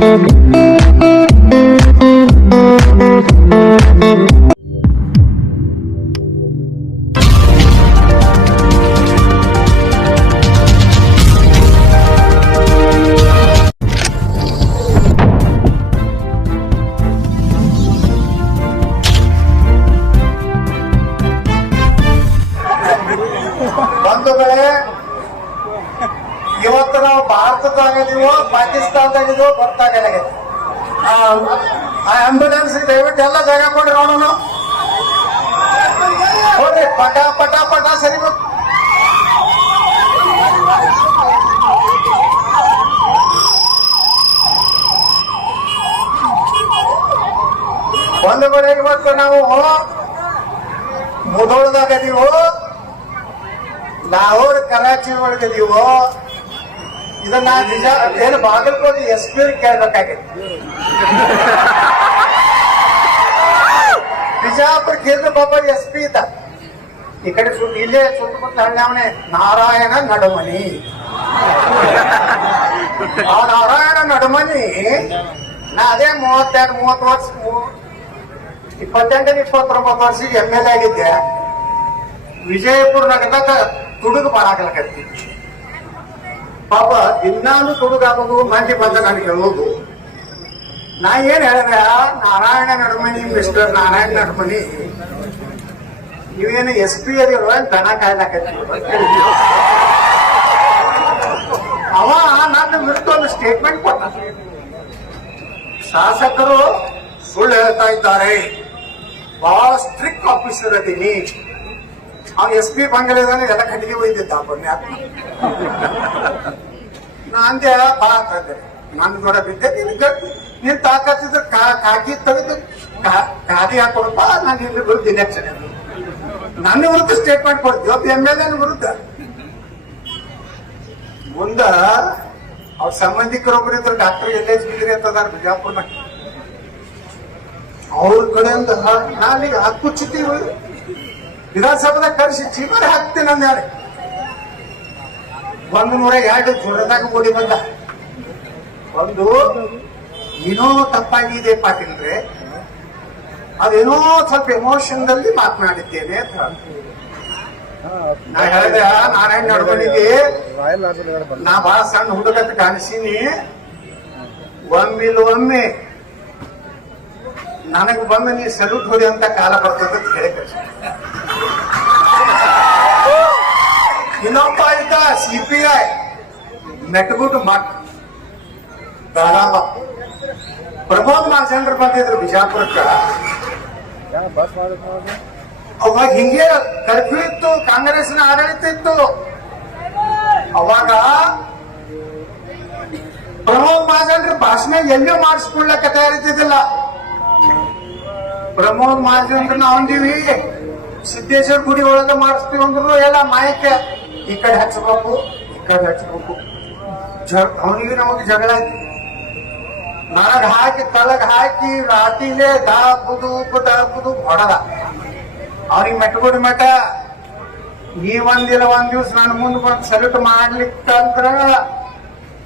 ಬಂಧುಗಳೇ ಇವತ್ತು ನಾವು ಭಾರತದಾಗಿದೀವೋ ಪಾಕಿಸ್ತಾನದಾಗಿದೀವೋ ಗೊತ್ತಾಗಲ್ಲ ಆ ಆಂಬ್ಯುಲೆನ್ಸ್ ದಯವಿಟ್ಟು ಎಲ್ಲ ಜಾಗ ಕೊಡ್ರಿ ನೋಡೋಣ ನೋಡ್ರಿ ಪಟ ಪಟ ಪಟ ಸರಿ ಕಡೆ ಇವತ್ತು ನಾವು ಮುಧೋಳದಾಗದೀವೋ ಲಾಹೋರ್ ಕರಾಚಿ ಒಳಗದೀವೋ ಇದನ್ನ ನಿಜ ಏನು ಬಾಗಲಕೋಟೆ ಎಸ್ ಪಿ ಕೇಳ್ಬೇಕಾಗಿತ್ತು. ಬಿಜಾಪುರ ಕೇಂದ್ರ ಬಾಬಾ ಎಸ್ ಪಿ ಇದ್ದ. ಈ ಕಡೆ ಸುತ್ತ ಇಲ್ಲೇ ಸುತ್ತಮುತ್ತ ಹಳ್ಳಿ ನಾರಾಯಣ ನಡುಮನಿ. ಆ ನಾರಾಯಣ ನಡುಮನಿ, ನಾ ಅದೇ ಮೂವತ್ತೆರಡು, ಮೂವತ್ತು ವರ್ಷ, ಮೂ- ಇಪ್ಪತ್ತೆಂಟು ಇಪ್ಪತ್ತೊಂಬತ್ತು ವರ್ಷಕ್ಕೆ ಎಂ ಎಲ್ ಎ ಆಗಿದ್ದೆ. ವಿಜಯಪುರ ನಗರದಾಗ ತುಡುಗು ಮಾಡಾಕಲಕತ್ತಿ ಪಾಪ ದಿನಾನು ತುಡುಗಾಗೋದು ಮಂದಿ ಬಂದ ನನಗೆ ಹೇಳೋದು ನಾ ಏನ್ ಹೇಳಿದೆ, ನಾರಾಯಣ ನಡುಮನಿ ಮಿಸ್ಟರ್ ನಾರಾಯಣ ನಡುಮನಿ ನೀವೇನು ಎಸ್ ಪಿ ಅದಿರೋ ದನ ಕಾಯ್ಲಾಕತ್ತಿ. ಅವ ನನ್ನ ವಿರುದ್ಧ ಒಂದು ಸ್ಟೇಟ್ಮೆಂಟ್ ಕೊಟ್ಟ. ಶಾಸಕರು ಸುಳ್ಳು ಹೇಳ್ತಾ ಇದ್ದಾರೆ. ಬಹಳ ಸ್ಟ್ರಿಕ್ಟ್ ಆಫೀಸರ್ ಅದೀನಿ. ಅವ್ನು ಎಸ್ ಪಿ ಬಂಗಲೆದಾನೆ ಎಲ್ಲ ಕಟ್ಟಿಗೆ ಒಯ್ದಿದ್ದ ಬನ್ನಿ ನಾ ಬಾ ಅಂತಂದೆ ನನ್ ಕೂಡ ಬಿದ್ದೆ, ನೀನು ತಾಕತ್ತಿದ್ರೆ ಕಾಕಿ ತೆಗೆದು ಖಾಲಿ ಹಾಕೊಡಪ್ಪ ನಾನು ಇಲ್ಲಿ ವಿರುದ್ಧ ಇಲೆಕ್ಷನ್ ನನ್ನ ವಿರುದ್ಧ ಸ್ಟೇಟ್ಮೆಂಟ್ ಕೊಡ್ತೀವಿ ಒಬ್ಬ ಎಂ ಎಲ್ ಎನ್ ವಿರುದ್ಧ. ಮುಂದ ಅವ್ರ ಸಂಬಂಧಿಕರೊಬ್ಬರು ಇದ್ರು, ಡಾಕ್ಟರ್ ಎಲ್ ಎಚ್ ಬಿದ್ರಿ ಅಂತದಾರ ಬಿಜಾಪುರ್ನ ಅವ್ರ ಕಡೆಯಿಂದ ನಾನೀಗ ಹಕ್ಕು ಚಿತ್ತೀವಿ ವಿಧಾನಸಭೆದಾಗ ಕರೆಸಿ ಚೀಪರ್ ಹಾಕ್ತೀನಿ ಅಂದಾರೆ ಒಂದು ನೂರ ಎರಡು ಜೋರದಾಗ ಓಡಿ ಬಂದ. ಒಂದು ಏನೋ ತಪ್ಪಾಗಿದೆ ಪಾಟೀಲ್ರೆ. ಅದೇನೋ ಸ್ವಲ್ಪ ಎಮೋಷನ್ದಲ್ಲಿ ಮಾತನಾಡಿದ್ದೇನೆ ಅಂತ. ನಾ ಹೇಳಿದೆ ನಾರಾಯಣ ನಡ್ಕೊಂಡಿದ್ದೆ. ನಾ ಬಹಳ ಸಣ್ಣ ಹುಡುಗಕ್ಕೆ ಕಾಣಿಸೀನಿ. ಒಮ್ಮಿಲ್ ಒಮ್ಮೆ ನನಗೆ ಬಂದು ನೀ ಸಲ್ಯೂಟ್ ಹೊಡಿ ಅಂತ ಕಾಲ ಬರ್ತದೆ ಇನ್ನೊಬ್ಬ ಇದ್ದ ಸಿ ಪಿ ಐ ಮೆಟ್ಗುಟ್ಟು ಮಠ್ ಬೆಳಗಾವ ಪ್ರಮೋದ್ ಮಾರ್ಚಂದ್ರ ಬಂದಿದ್ರು ಬಿಜಾಪುರಕ್ಕ ಅವಾಗ ಹಿಂಗೆ ಕರ್ಫ್ಯೂ ಇತ್ತು ಕಾಂಗ್ರೆಸ್ನ ಆಡಳಿತ ಇತ್ತು ಅವಾಗ ಪ್ರಮೋದ್ ಮಹಾಜನ್ರ ಭಾಷಣ ಎಲ್ಲೂ ಮಾಡಿಸ್ಕೊಳ್ಳಕ್ಕೆ ತಯಾರಿದ್ದಿದ್ದಿಲ್ಲ ಪ್ರಮೋದ್ ಮಹಾಜನ್ರ ನಾವು ಅಂದಿವಿ. ಸಿದ್ದೇಶ್ವರ ಗುಡಿ ಒಳಗ ಮಾಡಿಸ್ತೀವಿ ಅಂದ್ರು, ಎಲ್ಲ ಮಾಯಕ ಈ ಕಡೆ ಹಚ್ಚಬೇಕು ಈ ಕಡೆ ಹಚ್ಚಬೇಕು ಅವನಿಗೆ ನಮಗೆ ಜಗಳ ನನಗ್ ಹಾಕಿ ತಲಗ್ ಹಾಕಿ ರಾತಿಲೇ ದಾಪುದು ದಾಪುದು ಹೊಡದ. ಅವ್ರಿಗೆ ಮೆಟ್ಕೊಡಿ ಮಠ ನೀವಂದಿಲ್ಲ ಒಂದ್ ದಿವ್ಸ ನನ್ನ ಮುಂದೆ ಬಂದು ಸಲ್ಯೂಟ್ ಮಾಡ್ಲಿಕ್ಕಂದ್ರ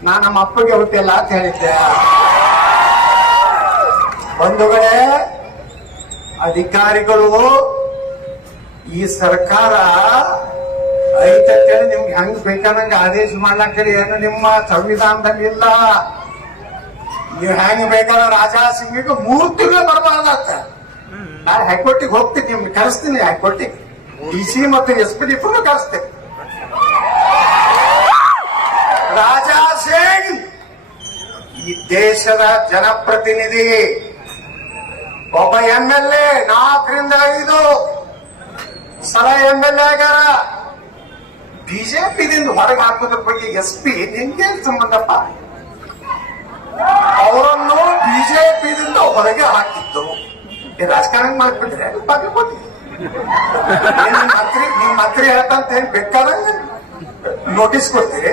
ನಾ ನಮ್ಮ ಅಪ್ಪಗೆ ಹುಟ್ಟಿಲ್ಲ ಅಂತ ಹೇಳಿದ್ದೆ. ಬಂಧುಗಳೇ, ಅಧಿಕಾರಿಗಳು, ಈ ಸರ್ಕಾರ ಐತಂತೇಳಿ ನಿಮ್ಗೆ ಹೆಂಗ್ ಬೇಕಾದಂಗ ಆದೇಶ ಮಾಡ್ಲಕ್ಕರಿ ಏನು ನಿಮ್ಮ ಸಂವಿಧಾನದಲ್ಲಿ ಇಲ್ಲ ನೀವ್ ಹೆಂಗ್ ಬೇಕಾದ್ರೆ ರಾಜಾ ಸಿಂಗಿಗೆ ಮೂರು ತಿಂಗಳು ನಾನು ಹೈಕೋರ್ಟಿಗೆ ಹೋಗ್ತೀನಿ ನಿಮ್ಗೆ ಕರೆಸ್ತೀನಿ, ಹೈಕೋರ್ಟಿಗೆ. ಡಿ ಸಿ ಮತ್ತು ಎಸ್ ಪಿ ಡಿಫ್ರೂ ಕರೆಸ್ತೇನೆ. ರಾಜಾ ಸಿಂಗ್, ಈ ದೇಶದ ಜನಪ್ರತಿನಿಧಿ, ಒಬ್ಬ ಎಂ ಎಲ್ ಎ, ನಾಲ್ಕರಿಂದ ಐದು. ಸಲ ಎಂ ಎಲ್ ಎ ಆಗ್ಯಾರ. ಬಿಜೆಪಿದಿಂದ ಹೊರಗೆ ಹಾಕೋದ್ರ ಬಗ್ಗೆ ಎಸ್ ಪಿ ನಿಮ್ಗೆ ಸಂಬಂಧಪ್ಪ? ಅವರನ್ನು ಬಿಜೆಪಿದಿಂದ ಹೊರಗೆ ಹಾಕಿದ್ದು. ರಾಜಕಾರಣ ಮಾಡ್ಬಿಟ್ರೆ ಬಗ್ಗೆ ಕೊಟ್ಟಿ ನಿಮ್ಮ ಮಂತ್ರಿ ನಿಮ್ ಮಂತ್ರಿ ಹೇಳ್ತಂತ ಹೇಳಿ ಬೇಕಾದ ನೋಟಿಸ್ ಕೊಡ್ತೀರಿ?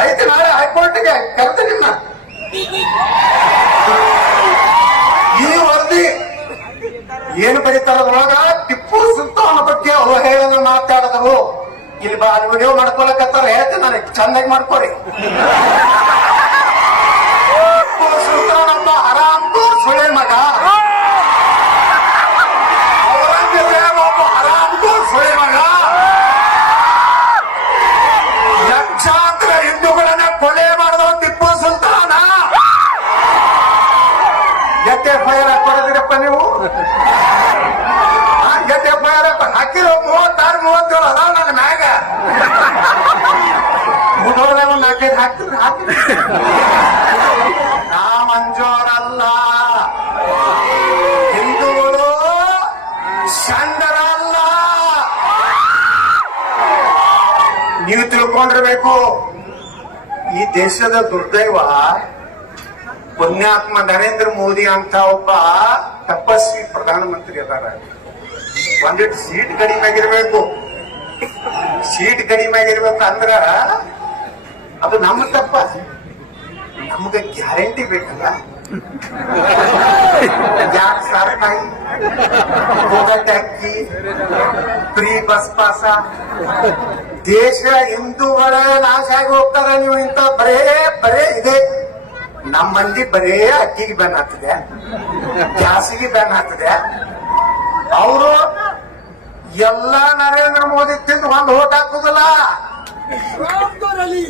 ಆಯ್ತು, ನಾಳೆ ಹೈಕೋರ್ಟ್ಗೆ ಕರೆದ ನಿಮ್ಮ ಈ ವರದಿ ಏನು ಬರೀತಾರದ್ರೊಳಗ ಟಿಪ್ಪು ಸುಲ್ತಾನ ಬಗ್ಗೆ ಅವಹೇಳನ ಮಾತಾಡಿದ್ರು. ಇಲ್ಲಿ ಬಾ ವಿಡಿಯೋ ಮಾಡ್ಕೊಳಕತ್ತಾರ, ಹೇಳ್ತೀನಿ ನನಗೆ ಚಂದಾಗಿ ಮಾಡ್ಕೊರಿ ಒಬ್ಬ ಹರಾಮ್ಖೋರ್ ಸುಳೆ ಮಗ. ಸುಲ್ತಾನ. ಎತ್ತೆ ಫೈರ್ ಕೊಡದಿರಪ್ಪ ನೀವು. ಎತ್ತೆ ಫೈರ್ ಹಾಕಿರೋ ಮೂವತ್ತಾರು ಮೂವತ್ತೇಳು ಅದಾವ ನನ್ನ ಮ್ಯಾಗ ಮುನ್ನೂರ ಒಂದು ಹಾಕಿ ನಾ ಮಂಜೋರಲ್ಲ ಹಿಂದೂಗಳು ಷಂಡರಲ್ಲ ನೀವು ತಿಳ್ಕೊಂಡಿರ್ಬೇಕು ಈ ದೇಶದ ದುರ್ದೈವ ಪುಣ್ಯಾತ್ಮ ನರೇಂದ್ರ ಮೋದಿ ಅಂತ ಒಬ್ಬ ತಪಸ್ವಿ ಪ್ರಧಾನಮಂತ್ರಿ ಅದಾರ ಒಂದಿಟ್ಟು ಸೀಟ್ ಕಡಿಮೆ ಆಗಿರ್ಬೇಕು. ಸೀಟ್ ಕಡಿಮೆ ಆಗಿರ್ಬೇಕು ಅಂದ್ರ ಅದು ನಮ್ಮ ತಪ್ಪ. ನಮ್ಗೆ ಗ್ಯಾರಂಟಿ ಬೇಕಲ್ಲ. ಯಾಕೆ ಸಾರ್ಪಾಯಿ ಹೋಗಕ್ಕೆ ಅಕ್ಕಿ ಫ್ರೀ ಬಸ್ ಪಾಸ ದೇಶ ಹಿಂದೂಗಳ ನಾಶ ಆಗಿ ಹೋಗ್ತಾರ ನೀವು ಇಂತ ಬರೇ ಬರೇ ಇದೆ. ನಮ್ಮಲ್ಲಿ ಬರೇ ಅಕ್ಕಿಗೆ ಬ್ಯಾನ್ ಆಗ್ತದೆ. ಗ್ಯಾಸಿಗೆ ಬೆನ್ ಆಗ್ತದೆ. ಅವರು ಎಲ್ಲ ನರೇಂದ್ರ ಮೋದಿ ತಿಂದು ಒಂದು ಓಟ್ ಹಾಕುದಿಲ್ಲ.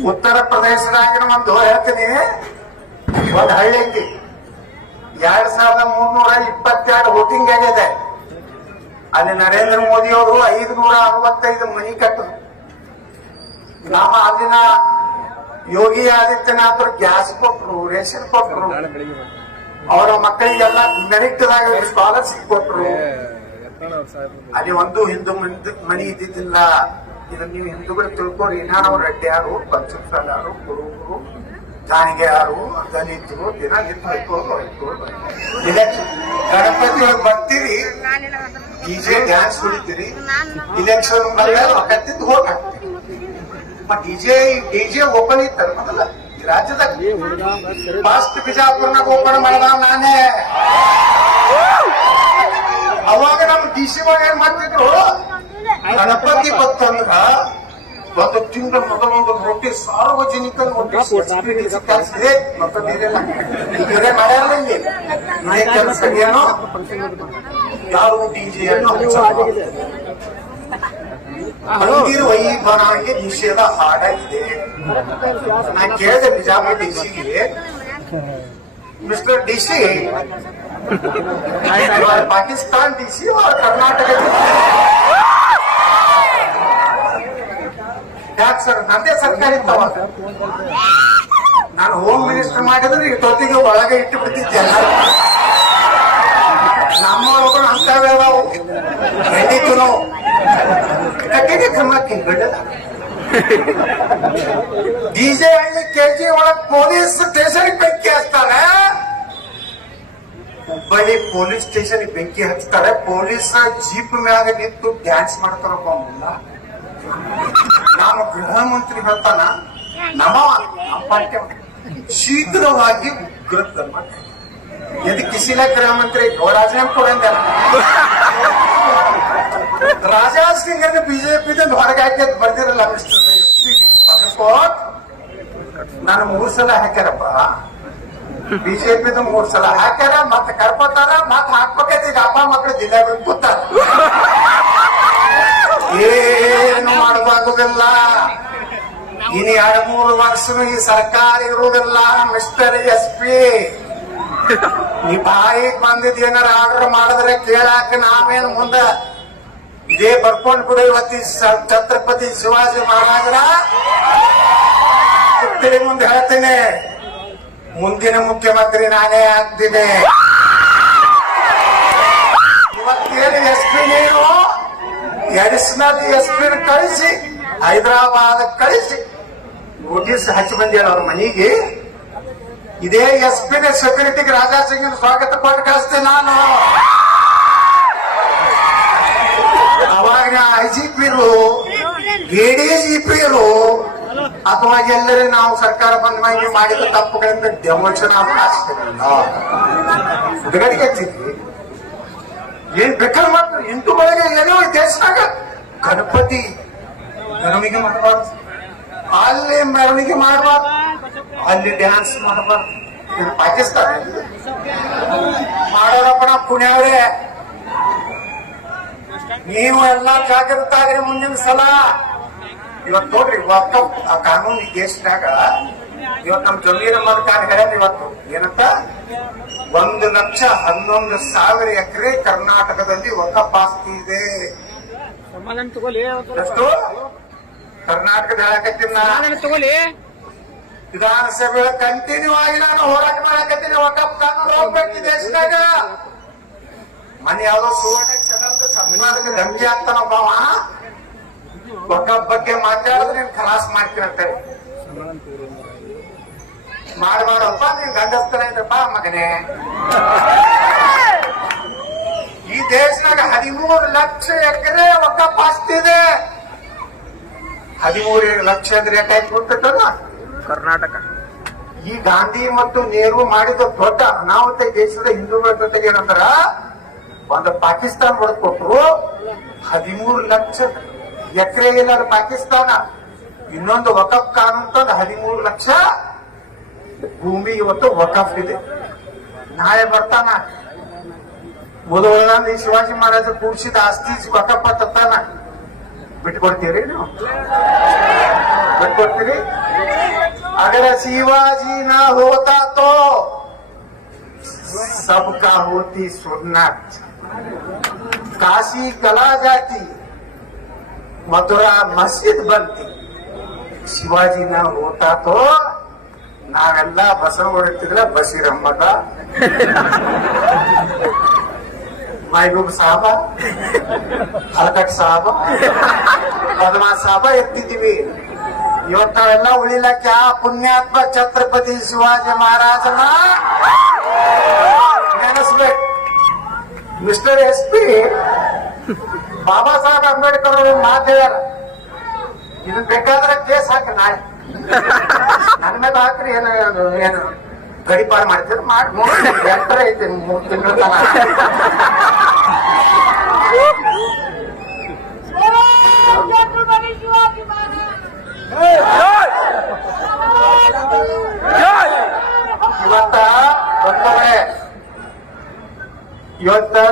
ಉತ್ತರ ಪ್ರದೇಶದಾಗಿನ ಒಂದು ಹೇಳ್ತೀನಿ ಒಂದು ಹಳ್ಳಿ ಐತಿ ಎರಡ್ ಸಾವಿರದ ಮೂರ್ನೂರ ಇಪ್ಪತ್ತೆರಡು ವೋಟಿಂಗ್ ಆಗಿದೆ ಅಲ್ಲಿ ನರೇಂದ್ರ ಮೋದಿ ಅವರು ಐದು ನೂರ ಅರವತ್ತೈದು ಮನಿ ಕಟ್ಟರು. ನಮ್ಮ ಅಲ್ಲಿನ ಯೋಗಿ ಆದಿತ್ಯನಾಥ್ ಗ್ಯಾಸ್ ಕೊಟ್ರು ರೇಷನ್ ಕೊಟ್ರು. ಅವರ ಮಕ್ಕಳಿಗೆಲ್ಲ ಮೆರಿಟ್ದಾಗ ಸ್ಕಾಲರ್ಶಿಪ್ ಕೊಟ್ರು. ಅಲ್ಲಿ ಒಂದು ಹಿಂದೂ ಮಂದಿ- ಮನಿ ಇದ್ದಿದ್ದಿಲ್ಲ. ಇದನ್ನ ನೀವು ಹಿಂದೂಗಳು ತಿಳ್ಕೊರಿ ನಾವು ರೆಡ್ಡಿಯಾರು ಪಂಚಮಸಾಲಾರು ಕುರುಬರು ಯಾರು? ದಲಿತರು ದಿನ ಇಲೆಕ್ಷನ್ ಗಣಪತಿ ಒಳಗೆ ಬರ್ತೀರಿ. ಡಿಜೆ ಡ್ಯಾನ್ಸ್ ಹೊಡಿತೀರಿ ಇಲೆಕ್ಷನ್ ಕತ್ತಿದ್ದು ಹೋಗಿ ಹಾಕ್ತೀರಿ ಮತ್ತೆ ಡಿಜೆ ಡಿಜೆ ಓಪನ್ ಇತ್ತಲ್ಲ ಮೊದಲ? ಈ ರಾಜ್ಯದಾಗ? ಫಸ್ಟ್ ಬಿಜಾಪುರ್ನಾಗ ಓಪನ್ ಮಾಡದ ನಾನೇ. ಅವಾಗ ನಮ್ ಡಿ ಸಿ ಒಳಗೆ ಏನ್ ಮಾಡ್ತಿದ್ರು? ಗಣಪತಿ ಬಂತಂದ್ರ ಒಂದು ತಿಂಗಳ ಮೊದಲೊಂದು ರೊಟ್ಟಿ ಸಾರ್ವಜನಿಕ ನೋಟಿಸ್ ಕಲ್ಸಿದೆ ಮತ್ತೊಂದು ಏನಿಲ್ಲ ಇದೇ ಮಾಡ್ಯಾರಲ್ಲ ಇಲ್ಲಿ? ಇದೇ ಕೆಲಸ ಏನೋ? ಯಾರು ಡಿಜೆಯನ್ನು ಮಂದಿರ ವೈಭವಕ್ಕೆ ನಿಷೇಧ ಹಾಡಾಗಿದೆ. ನಾ ಕೇಳಿದೆ ಬಿಜಾಪುರ ಡಿ ಸಿಗೆ mister D C Pakistan D C Karnataka ಯಾಕೆ ಸರ್? ನಂದೇ ಸರ್ಕಾರ ಇತ್ತವ. ನಾನು ಹೋಮ್ ಮಿನಿಸ್ಟರ್ ಮಾಡಿದ್ರೆ ಈಗ ತೊತ್ತಿಗೆ ಒಳಗೆ ಇಟ್ಟು ಬಿಡ್ತಿದ್ದೆ ನಮ್ಮ ಒಬ್ಬರು ಅಂತವೇ ಅದಾವು ಖಂಡಿತು ನಾವು ಕಟ್ಟಿಗೆ ಕ್ರಮಕ್ಕೆ ಗಡ್ಡದ ಡಿಜೆ ಹಳ್ಳಿ ಕೆಜಿ ಒಳಗ್ ಪೊಲೀಸ್ ಸ್ಟೇಷನ್ ಬೆಂಕಿ ಹಚ್ತಾರೆ. ಹುಬ್ಬಳ್ಳಿ ಪೊಲೀಸ್ ಸ್ಟೇಷನ್ ಬೆಂಕಿ ಹಚ್ತಾರೆ. ಪೊಲೀಸ್ ಜೀಪ್ ಮ್ಯಾಗ ನಿಂತು ಡ್ಯಾನ್ಸ್ ಮಾಡ್ತಾರಪ್ಪ ಮುಲ್ಲ ನಾನು ಗೃಹ ಮಂತ್ರಿ ಹೇಳ್ತಾನ ನಮ್ಮ ಶೀಘ್ರವಾಗಿ ಉಗ್ರ ಧರ್ಮ ಗೃಹ ಮಂತ್ರಿ ರಾಜೀನಾಮೆ ಕೊಡಂತ ರಾಜಾ ಸಿಂಗ್ ಅಂದ್ರೆ ಬಿಜೆಪಿ ಹೊರಗೆ ಹಾಕಿ ಬರ್ದಿರಲ್ಲ ನಾನು ಮೂರ್ ಸಲ ಹಾಕ್ಯಾರಪ್ಪ. ಬಿಜೆಪಿ ಮೂರ್ ಸಲ ಹಾಕ್ಯಾರ, ಮತ್ತೆ ಕರ್ಕೋತಾರ, ಮತ್ತೆ ಹಾಕ್ಬೇಕೈತಿ ಈಗ ಅಪ್ಪ ಮಕ್ಕಳು ಜಿಲ್ಲೆ ಕೂತಾರ. ಏನು ಮಾಡಬಾಗುದಿಲ್ಲ. ಇನ್ನು ಎರಡ್, ಮೂರು ವರ್ಷ ಈ ಸರ್ಕಾರ ಇರುವುದಿಲ್ಲ ಮಿಸ್ಟರ್ ಎಸ್ ಪಿ. ನೀ ಬಾಯಿಗೆ ಬಂದಿದ್ ಏನಾರ ಆರ್ಡರ್ ಮಾಡಿದ್ರೆ ಕೇಳಾಕ ನಾವೇನು ಮುಂದ ಇದೇ ಬರ್ಕೊಂಡ್ ಬಿಡು ಇವತ್ತಿ ಛತ್ರಪತಿ ಶಿವಾಜಿ ಮಹಾರಾಜರ. ಮುಂದೆ ಹೇಳ್ತೇನೆ. ಮುಂದಿನ ಮುಖ್ಯಮಂತ್ರಿ ನಾನೇ ಆಗ್ತೀನಿ ಇವತ್ತೇನು ಎಸ್ ಪಿ ನೀನು? ಅಡಿಷನಲ್ ಎಸ್ ಪಿ ಕಳಿಸಿ, ಹೈದರಾಬಾದ್ ಕಳಿಸಿ. ನೋಟಿಸ್ ಹಚ್ಚಿ ಬಂದಿಲ್ಲ ಅವ್ರ ಮನೆಗೆ. ಇದೇ ಎಸ್ ಪಿ ಸೆಕ್ಯೂರಿಟಿಗೆ ರಾಜಾ ಸಿಂಗ್ ಸ್ವಾಗತ ಕೊಟ್ಟು ಕಳಿಸ್ತೀನಿ ನಾನು. ಅವಾಗ ಐ ಜಿ ಪಿರು ಎಡಿಜಿಪಿರು ಅಥವಾ ಎಲ್ಲರೇ ನಾವು ಸರ್ಕಾರ ಬಂದ ಮಾಡಿದ ತಪ್ಪುಗಳಿಂದ ಡೆಮೋಷನ್ ಹುಡುಗರಿಗೆ ಹಚ್ಚಿದ್ವಿ. ಏನ್ ಬೇಕಾದ್ರೆ ಮಾಡ್ತಾರೆ. ಎಂಟು ಬೆಳಗ್ಗೆ ಏನೋ ದೇಶದಾಗ ಗಣಪತಿ ಮೆರವಣಿಗೆ ಮಾಡಬಾರ್ದು. ಅಲ್ಲಿ ಮೆರವಣಿಗೆ ಮಾಡಬಾರ್ದು. ಅಲ್ಲಿ ಡ್ಯಾನ್ಸ್ ಮಾಡಬಾರ್ದು. ಇದು ಪಾಕಿಸ್ತಾನ. ಮಾಡೋರಪ್ಪಣ ಪುಣ್ಯವ್ರೆ ನೀವು ಎಲ್ಲ ಜಾಗೃತ ಆಗ್ರಿ ಮುಂದಿನ ಸಲ. ಇವತ್ತು ನೋಡ್ರಿ, ಇವತ್ತು ಆ ಕಾನೂನು ದೇಶದಾಗ, ಇವತ್ತು ನಮ್ ಜಮೀರ್ ಅಹಮದ್ ಖಾನ್ ಹೇಳ್ಯಾರ ಇವತ್ತು ಏನಂತ? ಒಂದು ಲಕ್ಷ ಹನ್ನೊಂದು ಸಾವಿರ ಎಕರೆ ಕರ್ನಾಟಕದಲ್ಲಿ ವಕಫ್ ಆಸ್ತಿ ಇದೆ. ಎಷ್ಟು? ಕರ್ನಾಟಕದ ಹೇಳಕತ್ತೀನಿ ವಿಧಾನಸಭೆ ಕಂಟಿನ್ಯೂ ಆಗಿ ನಾನು ಹೋರಾಟ ಮಾಡಕತ್ತೀನಿ. ವಕಫ್ ಕಾನೂನು ಹೋಗ್ಬೇಕು ದೇಶದಾಗ. ಮನೆ ಯಾವ್ದೋ ಸುವರ್ಣ ಚಾನಲ್ ಸಂವಿಧಾನಕ್ಕೆ ಒಬ್ಬ ಆಗ್ತಾನೊಬ್ಬವ ವಕಫ್ ಬಗ್ಗೆ ಮಾತಾಡಿದ್ರೆ ನೀನ್ ಖಲಾಸ್ ಮಾಡ್ತೀನಂತೆ ಮಾಡಬಾರಪ್ಪ ನೀನ್ ಗಂಡಸ್ತರ ಇದ್ರಪ್ಪ ಮಗನೇ. ಈ ದೇಶದಾಗ ಹದಿಮೂರು ಲಕ್ಷ ಎಕರೆ ವಕಫ್ ಆಸ್ತಿ ಇದೆ. ಹದಿಮೂರು ಲಕ್ಷ ಅಂದ್ರೆ ಎಷ್ಟಾಯ್ತು ಗೊತ್ತಲ್ಲ ಕರ್ನಾಟಕ. ಈ ಗಾಂಧಿ ಮತ್ತು ನೆಹರು ಮಾಡಿದ ದೊಡ್ಡ ಅನಾಹುತ ದೇಶದ ಹಿಂದೂಗಳ ಜೊತೆಗೆ ಏನಂದ್ರ ಒಂದು ಪಾಕಿಸ್ತಾನ ಹೊಡೆದ್ಕೊಟ್ರು ಹದಿಮೂರು ಲಕ್ಷ ಎಕರೆ ಇಲ್ಲ ಪಾಕಿಸ್ತಾನ? ಇನ್ನೊಂದು ವಕಫ್ ಕಾನೂನು ತಂದು ಹದಿಮೂರು ಲಕ್ಷ ಭೂಮಿ ಇವತ್ತು ವಕಫ್ ಇದೆ ನಾಳೆ ಬರ್ತಾನ ಮೊದಲ ಈ ಶಿವಾಜಿ ಮಹಾರಾಜ ಕೂಡಿಸಿದ ಆಸ್ತಿ ವಕಫ್ ತತ್ತಾನ ಬಿಟ್ಕೊಡ್ತೀರಿ ನೀವು ಬಿಟ್ಕೊಡ್ತೀರಿ अगर शिवाजी ना होता तो सबका होती सोमनाथ काशी कला जाती मथुरा मस्जिद बनती ಶಿವಾಜಿ ನಾವು ಹೋತಾ ತೋ ನಾವೆಲ್ಲ ಬಸವ ಹೊಡಿತಿದ್ರ ಬಸೀರಮ್ಮಗ. ಮೈಬೂಬ್ ಸಾಬ ಹಲಕಟ್ ಸಾಬ ಪದ್ಮಾ ಸಾಹಬ ಎತ್ತಿದ್ದೀವಿ. ಇವತ್ತು ನಾವೆಲ್ಲ ಉಳಿಲಕ್ಕೆ ಪುಣ್ಯಾತ್ಮ ಛತ್ರಪತಿ ಶಿವಾಜಿ ಮಹಾರಾಜನ ನೆನೆಸ್ಬೇಕು. Mister S P, Baba Saheb Ambedkar ಅವ್ರ ಮಾತು ಹೇಳ್ಯಾರ ಇದನ್ ಬೇಕಾದ್ರೆ ಕೇಸ್ ಹಾಕಿ ನಾಳೆ.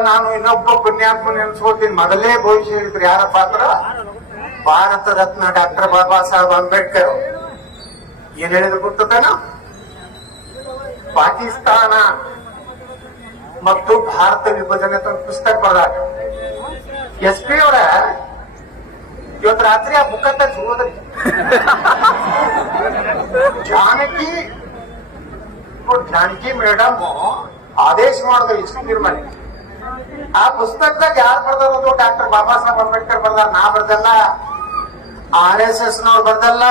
नानु इन पुण्यात्मी मदल भविष्य यार पात्र भारत रत्न डाक्टर बाबा साहेब अंबेडकर ಏನ್ ಹೇಳಿದ್ರು ಗೊತ್ತದೇನ ಪಾಕಿಸ್ತಾನ ಮತ್ತು ಭಾರತ ವಿಭಜನೆ ತನ್ನ ಪುಸ್ತಕ ಬರೆದಾಗ. ಎಸ್ ಪಿ ಅವರ, ಇವತ್ತು ರಾತ್ರಿ ಆ ಬುಕ್ ಅಂತ ಓದ್ರಿ. ಜಾನಕಿ ಜಾನಕಿ ಮೇಡಮ್ ಆದೇಶ ಮಾಡಿದ್ರು ಇಷ್ಟು ನಿರ್ಮಾಣ ಆ ಪುಸ್ತಕದಾಗ ಯಾರು ಬರ್ದಾರ ಡಾಕ್ಟರ್ ಬಾಬಾ ಸಾಹೇಬ್ ಅಂಬೇಡ್ಕರ್ ಬರ್ದಾರ, ನಾ ಬರ್ದಲ್ಲ. ಆರ್ ಎಸ್ ಎಸ್ ನವ್ರು ಬರ್ದಲ್ಲ.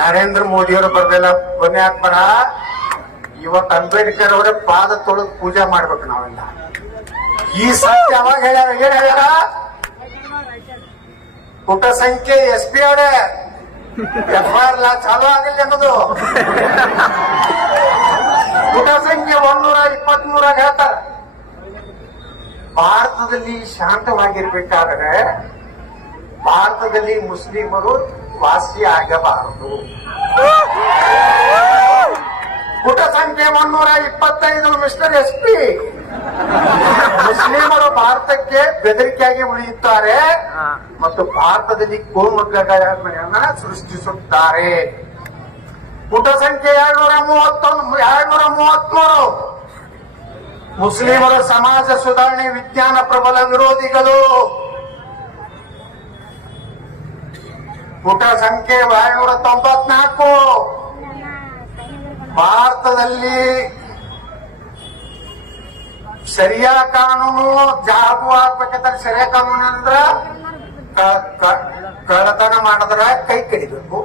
ನರೇಂದ್ರ ಮೋದಿ ಅವರು ಬರ್ದಿಲ್ಲ ಹಾಕ್ಬಾರ ಇವತ್ತು ಅಂಬೇಡ್ಕರ್ ಅವರೇ ಪಾದ ತೊಳೆದು ಪೂಜೆ ಮಾಡ್ಬೇಕು ನಾವೆಲ್ಲ. ಈ ಸತ್ಯ ಅವಾಗ ಹೇಳ್ಯಾರ, ಏನ್ ಹೇಳ್ಯಾರ? ಪುಟ ಸಂಖ್ಯೆ ಎಸ್ ಪಿ ಅವರೇ. ಎಫ್ ಆರ್ ಲಾ ಚಾಲು ಆಗಿಲ್ಲ ಎಂಬುದು ಪುಟ ಸಂಖ್ಯೆ ಒಂದೂರ ಇಪ್ಪತ್ತ್ ಮೂರಾಗ ಹೇಳ್ತಾರ. ಭಾರತದಲ್ಲಿ ಶಾಂತವಾಗಿರ್ಬೇಕಾದ್ರೆ ಭಾರತದಲ್ಲಿ ಮುಸ್ಲಿಮರು ವಾಸಿ ಆಗಬಾರದು. ಪುಟ ಸಂಖ್ಯೆ ಮುನ್ನೂರ ಇಪ್ಪತ್ತೈದು ಮಿಸ್ಟರ್ ಎಸ್ ಪಿ. ಮುಸ್ಲಿಮರು ಭಾರತಕ್ಕೆ ಬೆದರಿಕೆಯಾಗಿ ಉಳಿಯುತ್ತಾರೆ ಮತ್ತು ಭಾರತದಲ್ಲಿ ಕೋಮುಗಗಳನ್ನ ಸೃಷ್ಟಿಸುತ್ತಾರೆ. ಪುಟ ಸಂಖ್ಯೆ ಎರಡ್ನೂರ ಮೂವತ್ತೊಂದು, ಎರಡ್ನೂರ ಮೂವತ್ಮೂರು. ಮುಸ್ಲಿಮರ ಸಮಾಜ ಸುಧಾರಣೆ ವಿಜ್ಞಾನ ಪ್ರಬಲ ವಿರೋಧಿಗಳು. ಪುಟ ಸಂಖ್ಯೆ ಏಳ್ನೂರ ತೊಂಬತ್ನಾಲ್ಕು. ಭಾರತದಲ್ಲಿ ಸರಿಯಾ ಕಾನೂನು ಜಾಗು ಆಗ್ಬೇಕಂದ್ರೆ ಸರಿಯಾ ಕಾನೂನು ಅಂದ್ರ ಕಳ್ಳತನ ಮಾಡಿದ್ರೆ ಕೈ ಕಡಿಬೇಕು.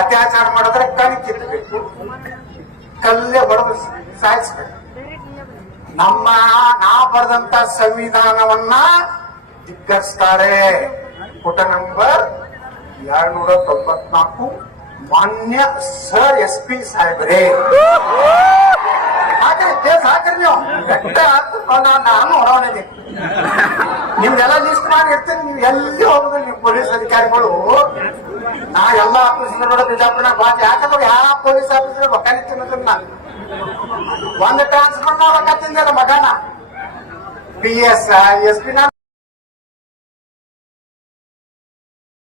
ಅತ್ಯಾಚಾರ ಮಾಡಿದ್ರೆ ಕಣ್ ಕಿತ್ತಬೇಕು. ಕಲ್ಲೇ ಹೊಡೆದು ಸಾಯಿಸ್ಬೇಕು. ನಮ್ಮ ನಾ ಬರೆದಂತ ಸಂವಿಧಾನವನ್ನ ಧಿಕ್ಕರಿಸ್ತಾರೆ. ಪುಟ ನಂಬರ್ ಎರಡ್ನೂರ ತೊಂಬತ್ನಾಲ್ಕು. ಮಾನ್ಯ ಸರ್ ಎಸ್ ಪಿ ಸಾಹೇಬ್ರೆ. ಹಾಕ್ರಿ ಕೇಸ್ ನೀವು. ಬೆಟ್ಟ ನಾನು ನಾನು ಹೊರವಣಿದೆ ನಿಮ್ದೆಲ್ಲ ಲಿಸ್ಟ್ ಮಾಡಿ ಇರ್ತೀನಿ ನೀವು ಎಲ್ಲಿ ಹೋಗುದು? ನೀವು ಪೊಲೀಸ್ ಅಧಿಕಾರಿಗಳು. ನಾ ಎಲ್ಲ ಆಫೀಸರ್ ನೋಡ ಬಿಜಾಪುರ ಬಾಜ್ ಯಾಕಂದ್ರೆ ಯಾವ ಪೊಲೀಸ್ ಆಫೀಸರ್ ತಿನ್ನೋದಿಲ್ಲ ಒಂದ್ ಟ್ರಾನ್ಸ್ಫರ್ ತಿಂದ ಮಗನ. P S S P